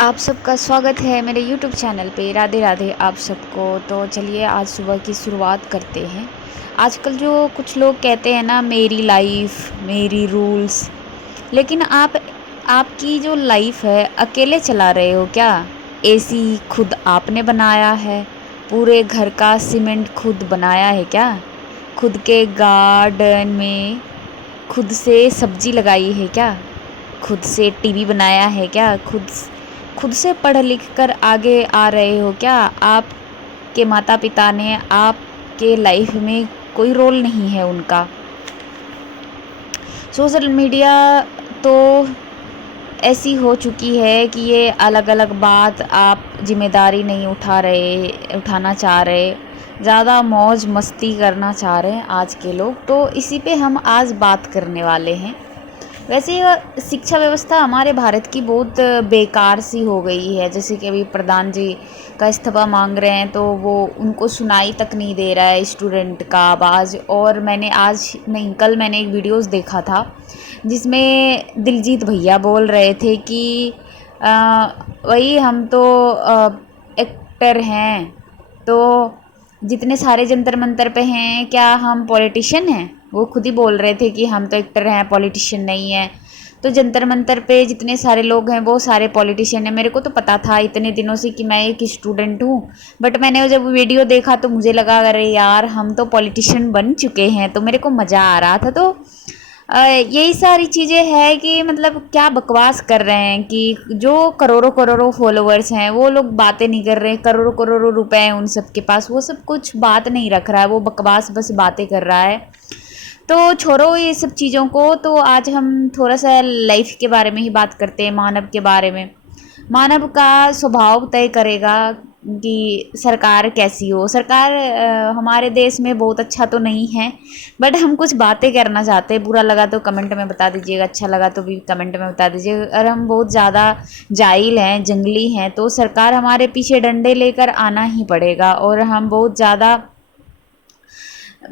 आप सबका स्वागत है मेरे यूट्यूब चैनल पे। राधे राधे आप सबको। तो चलिए आज सुबह की शुरुआत करते हैं। आजकल जो कुछ लोग कहते हैं ना, मेरी लाइफ मेरी रूल्स, लेकिन आपकी जो लाइफ है अकेले चला रहे हो क्या? एसी खुद आपने बनाया है? पूरे घर का सीमेंट खुद बनाया है क्या? खुद के गार्डन में खुद से सब्जी लगाई है क्या? खुद से टीवी बनाया है क्या? खुद से पढ़ लिख कर आगे आ रहे हो क्या? आपके माता पिता ने आपके लाइफ में कोई रोल नहीं है उनका। सोशल मीडिया तो ऐसी हो चुकी है कि ये अलग अलग बात आप जिम्मेदारी नहीं उठाना चाह रहे, ज़्यादा मौज मस्ती करना चाह रहे हैं आज के लोग। तो इसी पे हम आज बात करने वाले हैं। वैसे शिक्षा व्यवस्था हमारे भारत की बहुत बेकार सी हो गई है। जैसे कि अभी प्रधान जी का इस्तीफा मांग रहे हैं, तो वो उनको सुनाई तक नहीं दे रहा है स्टूडेंट का आवाज़। और मैंने आज नहीं, कल मैंने एक वीडियोस देखा था जिसमें दिलजीत भैया बोल रहे थे कि वही हम तो एक्टर हैं, तो जितने सारे जंतर मंतर पे हैं क्या हम पॉलिटिशियन हैं? वो खुद ही बोल रहे थे कि हम तो एक्टर हैं, पॉलिटिशियन नहीं है। तो जंतर मंतर पे जितने सारे लोग हैं वो सारे पॉलिटिशियन हैं। मेरे को तो पता था इतने दिनों से कि मैं एक स्टूडेंट हूँ, बट मैंने जब वीडियो देखा तो मुझे लगा अरे यार हम तो पॉलिटिशियन बन चुके हैं। तो मेरे को मज़ा आ रहा था। तो यही सारी चीज़ें हैं कि मतलब क्या बकवास कर रहे हैं कि जो करोड़ों करोड़ों फॉलोअर्स हैं वो लोग बातें नहीं कर रहे हैं। करोड़ों करोड़ों रुपए हैं उन सब के पास, वो सब कुछ बात नहीं रख रहा है, वो बकवास बस बातें कर रहा है। तो छोड़ो ये सब चीज़ों को। तो आज हम थोड़ा सा लाइफ के बारे में ही बात करते हैं, मानव के बारे में। मानव का स्वभाव तय करेगा कि सरकार कैसी हो। सरकार हमारे देश में बहुत अच्छा तो नहीं है, बट हम कुछ बातें करना चाहते हैं। बुरा लगा तो कमेंट में बता दीजिएगा, अच्छा लगा तो भी कमेंट में बता दीजिएगा। अगर हम बहुत ज़्यादा जाहिल हैं, जंगली हैं, तो सरकार हमारे पीछे डंडे लेकर आना ही पड़ेगा। और हम बहुत ज़्यादा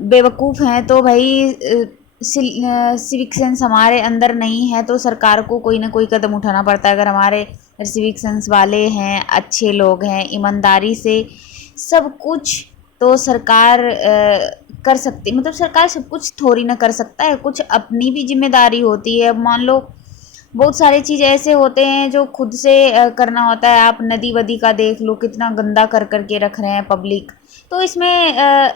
बेवकूफ़ हैं तो भाई सिविक सेंस हमारे अंदर नहीं है, तो सरकार को कोई ना कोई कदम उठाना पड़ता है। अगर हमारे सिविक सेंस वाले हैं, अच्छे लोग हैं, ईमानदारी से सब कुछ, तो सरकार कर सकती। मतलब सरकार सब कुछ थोड़ी ना कर सकता है, कुछ अपनी भी जिम्मेदारी होती है। अब मान लो बहुत सारी चीज़ ऐसे होते हैं जो खुद से करना होता है। आप नदी वदी का देख लो, कितना गंदा कर करके रख रहे हैं पब्लिक। तो इसमें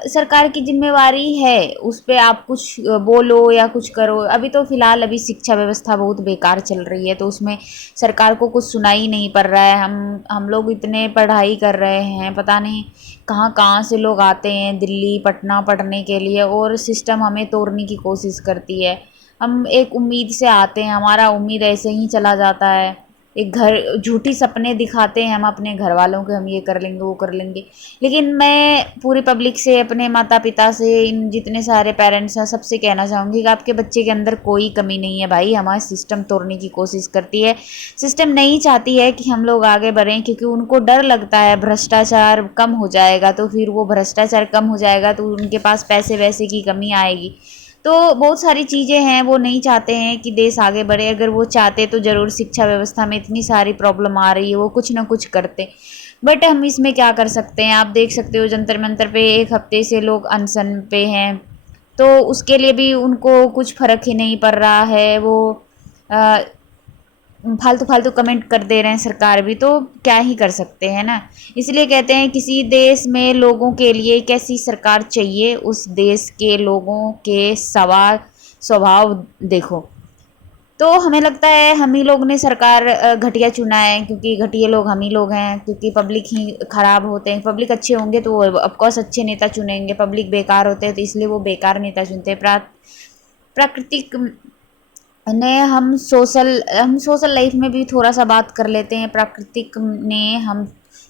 सरकार की जिम्मेवारी है, उस पे आप कुछ बोलो या कुछ करो। अभी तो फ़िलहाल अभी शिक्षा व्यवस्था बहुत बेकार चल रही है, तो उसमें सरकार को कुछ सुनाई नहीं पड़ रहा है। हम लोग इतने पढ़ाई कर रहे हैं, पता नहीं कहाँ कहाँ से लोग आते हैं दिल्ली पटना पढ़ने के लिए, और सिस्टम हमें तोड़ने की कोशिश करती है। हम एक उम्मीद से आते हैं, हमारा उम्मीद ऐसे ही चला जाता है। एक घर झूठी सपने दिखाते हैं हम अपने घर वालों के, हम ये कर लेंगे वो कर लेंगे। लेकिन मैं पूरी पब्लिक से, अपने माता पिता से, इन जितने सारे पेरेंट्स हैं सबसे कहना चाहूँगी कि आपके बच्चे के अंदर कोई कमी नहीं है भाई। हमारा सिस्टम तोड़ने की कोशिश करती है। सिस्टम नहीं चाहती है कि हम लोग आगे बढ़ें, क्योंकि उनको डर लगता है भ्रष्टाचार कम हो जाएगा। तो फिर वो भ्रष्टाचार कम हो जाएगा तो उनके पास पैसे वैसे की कमी आएगी। तो बहुत सारी चीज़ें हैं, वो नहीं चाहते हैं कि देश आगे बढ़े। अगर वो चाहते तो ज़रूर, शिक्षा व्यवस्था में इतनी सारी प्रॉब्लम आ रही है, वो कुछ ना कुछ करते। बट हम इसमें क्या कर सकते हैं? आप देख सकते हो जंतर मंतर पे एक हफ्ते से लोग अनशन पे हैं, तो उसके लिए भी उनको कुछ फ़र्क ही नहीं पड़ रहा है। वो अ, फालतू फालतू कमेंट कर दे रहे हैं सरकार भी, तो क्या ही कर सकते हैं ना। इसलिए कहते हैं किसी देश में लोगों के लिए कैसी सरकार चाहिए, उस देश के लोगों के सवाल स्वभाव देखो। तो हमें लगता है हम ही लोग ने सरकार घटिया चुना है, क्योंकि घटिया लोग हम ही लोग हैं। क्योंकि पब्लिक ही खराब होते हैं। पब्लिक अच्छे होंगे तो वो ऑफकोर्स अच्छे नेता चुनेंगे। पब्लिक बेकार होते हैं तो इसलिए वो बेकार नेता चुनते हैं। प्राकृतिक ने हम सोशल लाइफ में भी थोड़ा सा बात कर लेते हैं। प्राकृतिक ने हम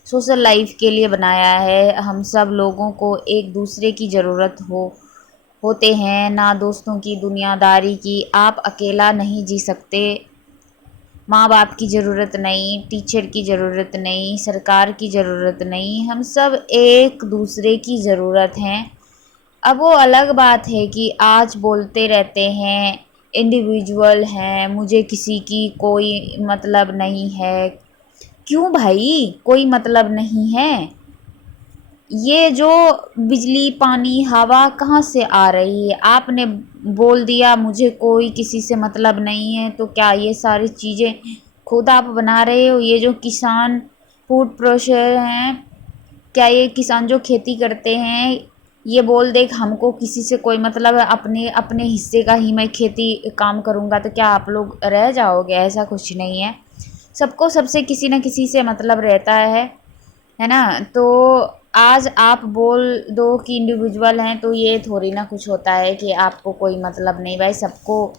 सोशल लाइफ के लिए बनाया है। हम सब लोगों को एक दूसरे की ज़रूरत होते हैं, ना दोस्तों की, दुनियादारी की। आप अकेला नहीं जी सकते। माँ बाप की ज़रूरत नहीं, टीचर की ज़रूरत नहीं, सरकार की ज़रूरत नहीं, हम सब एक दूसरे की ज़रूरत हैं। अब वो अलग बात है कि आज बोलते रहते हैं इंडिविजुअल हैं, मुझे किसी की कोई मतलब नहीं है, क्यों भाई, कोई मतलब नहीं है? ये जो बिजली पानी हवा कहाँ से आ रही है? आपने बोल दिया मुझे कोई किसी से मतलब नहीं है, तो क्या ये सारी चीज़ें खुद आप बना रहे हो? ये जो किसान फूड प्रोसेसर हैं, क्या ये किसान जो खेती करते हैं ये बोल दे कि हमको किसी से कोई मतलब है, अपने अपने हिस्से का ही मैं खेती काम करूँगा, तो क्या आप लोग रह जाओगे? ऐसा कुछ नहीं है, सबको सबसे किसी न किसी से मतलब रहता है ना? तो आज आप बोल दो कि इंडिविजुअल हैं, तो ये थोड़ी ना कुछ होता है कि आपको कोई मतलब नहीं। भाई सबको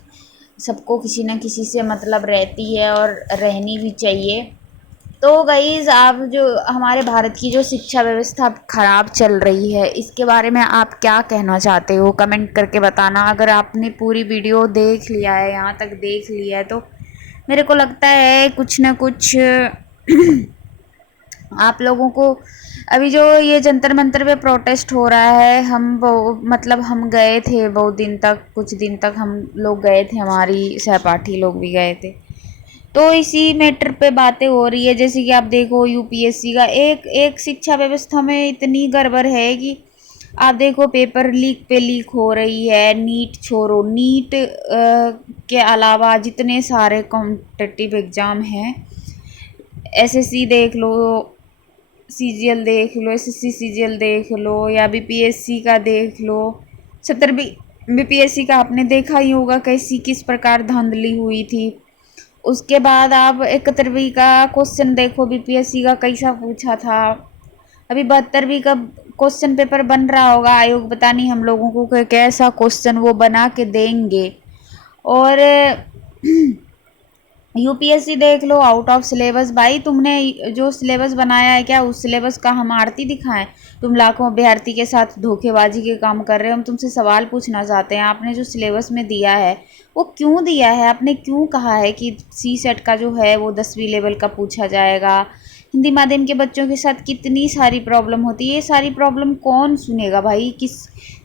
सबको किसी न किसी से मतलब रहती है और रहनी भी चाहिए। तो गाइज़, आप जो हमारे भारत की जो शिक्षा व्यवस्था ख़राब चल रही है, इसके बारे में आप क्या कहना चाहते हो? कमेंट करके बताना। अगर आपने पूरी वीडियो देख लिया है, यहाँ तक देख लिया है, तो मेरे को लगता है कुछ ना कुछ आप लोगों को अभी जो ये जंतर मंतर पे प्रोटेस्ट हो रहा है, मतलब हम गए थे बहुत दिन तक, कुछ दिन तक हम लोग गए थे, हमारी सहपाठी लोग भी गए थे। तो इसी मैटर पे बातें हो रही है, जैसे कि आप देखो यूपीएससी का एक एक शिक्षा व्यवस्था में इतनी गड़बड़ है कि आप देखो पेपर लीक पे लीक हो रही है। नीट छोड़ो, नीट के अलावा जितने सारे कॉम्पिटिटिव एग्ज़ाम हैं, एसएससी देख लो, सीजीएल देख लो, एसएससी सीजीएल देख लो, या बीपीएससी का देख लो। 70 बीपीएससी का आपने देखा ही होगा कैसी किस प्रकार धांधली हुई थी। उसके बाद आप 71वीं का क्वेश्चन देखो, बीपीएससी का कैसा पूछा था। अभी 72वीं का क्वेश्चन पेपर बन रहा होगा, आयोग पता नहीं हम लोगों को कैसा क्वेश्चन वो बना के देंगे। और यूपीएससी देख लो, आउट ऑफ सिलेबस। भाई तुमने जो सिलेबस बनाया है, क्या उस सिलेबस का हम आरती दिखाएं? तुम लाखों अभ्यर्थी के साथ धोखेबाजी के काम कर रहे हो। हम तुमसे सवाल पूछना चाहते हैं, आपने जो सिलेबस में दिया है वो क्यों दिया है? आपने क्यों कहा है कि सी सेट का जो है वो 10वीं लेवल का पूछा जाएगा? हिंदी माध्यम के बच्चों के साथ कितनी सारी प्रॉब्लम होती है, ये सारी प्रॉब्लम कौन सुनेगा भाई?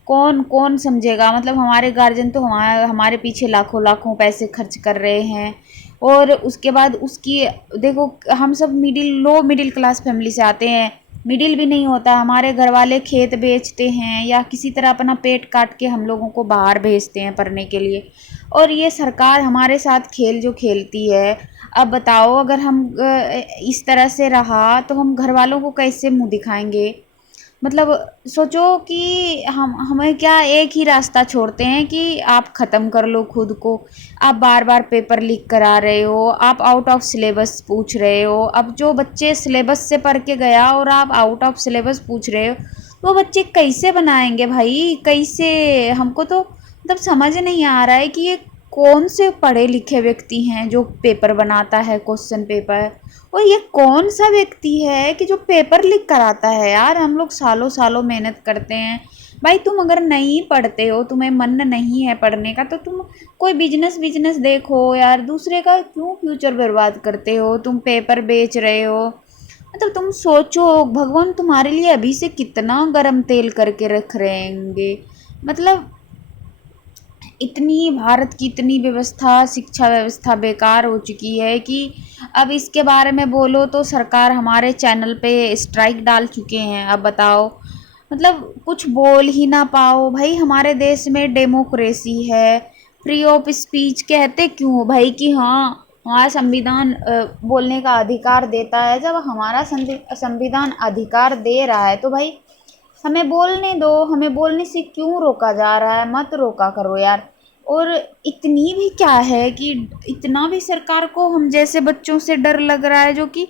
कौन कौन समझेगा? मतलब हमारे गार्जियन तो हमारे पीछे लाखों लाखों पैसे खर्च कर रहे हैं, और उसके बाद उसकी देखो, हम सब लो मिडिल क्लास फैमिली से आते हैं। मिडिल भी नहीं होता, हमारे घर वाले खेत बेचते हैं या किसी तरह अपना पेट काट के हम लोगों को बाहर भेजते हैं पढ़ने के लिए, और ये सरकार हमारे साथ खेल जो खेलती है। अब बताओ, अगर हम इस तरह से रहा तो हम घर वालों को कैसे मुंह दिखाएंगे? मतलब सोचो कि हमें क्या एक ही रास्ता छोड़ते हैं कि आप ख़त्म कर लो खुद को। आप बार बार पेपर लीक करा रहे हो, आप आउट ऑफ सिलेबस पूछ रहे हो। अब जो बच्चे सिलेबस से पढ़ के गया और आप आउट ऑफ सिलेबस पूछ रहे हो, वो बच्चे कैसे बनाएंगे भाई? कैसे? हमको तो मतलब समझ नहीं आ रहा है कि ये कौन से पढ़े लिखे व्यक्ति हैं जो पेपर बनाता है, क्वेश्चन पेपर। और ये कौन सा व्यक्ति है कि जो पेपर लीक कराता है? यार हम लोग सालों सालों मेहनत करते हैं। भाई तुम अगर नहीं पढ़ते हो, तुम्हें मन नहीं है पढ़ने का, तो तुम कोई बिजनेस बिजनेस देखो यार। दूसरे का क्यों फ्यूचर बर्बाद करते हो? तुम पेपर बेच रहे हो, मतलब तुम सोचो भगवान तुम्हारे लिए अभी से कितना गरम तेल करके रख रहेंगे। मतलब इतनी भारत की इतनी व्यवस्था, शिक्षा व्यवस्था बेकार हो चुकी है कि अब इसके बारे में बोलो तो सरकार हमारे चैनल पे स्ट्राइक डाल चुके हैं। अब बताओ, मतलब कुछ बोल ही ना पाओ भाई। हमारे देश में डेमोक्रेसी है, फ्री ऑफ स्पीच कहते क्यों हो भाई कि हाँ हमारा संविधान बोलने का अधिकार देता है। जब हमारा संविधान अधिकार दे रहा है तो भाई हमें बोलने दो। हमें बोलने से क्यों रोका जा रहा है? मत रोका करो यार। और इतनी भी क्या है कि इतना भी सरकार को हम जैसे बच्चों से डर लग रहा है, जो कि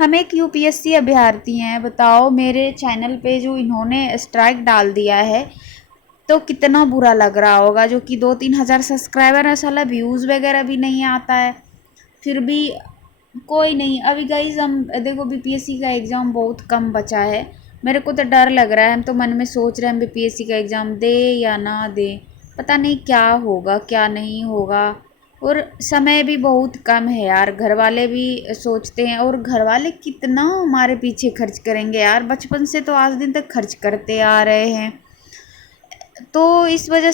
हम एक यूपीएससी अभ्यर्थी हैं। बताओ, मेरे चैनल पे जो इन्होंने स्ट्राइक डाल दिया है तो कितना बुरा लग रहा होगा, जो कि 2-3 हज़ार सब्सक्राइबर है, साला व्यूज़ वगैरह भी नहीं आता है। फिर भी कोई नहीं। अभी गाइज हम देखो, बीपीएससी का एग्ज़ाम बहुत कम बचा है। मेरे को तो डर लग रहा है, हम तो मन में सोच रहे हैं हम बीपीएससी का एग्ज़ाम दे या ना दे। पता नहीं क्या होगा क्या नहीं होगा। और समय भी बहुत कम है यार, घर वाले भी सोचते हैं, और घर वाले कितना हमारे पीछे खर्च करेंगे यार? बचपन से तो आज दिन तक खर्च करते आ रहे हैं, तो इस वजह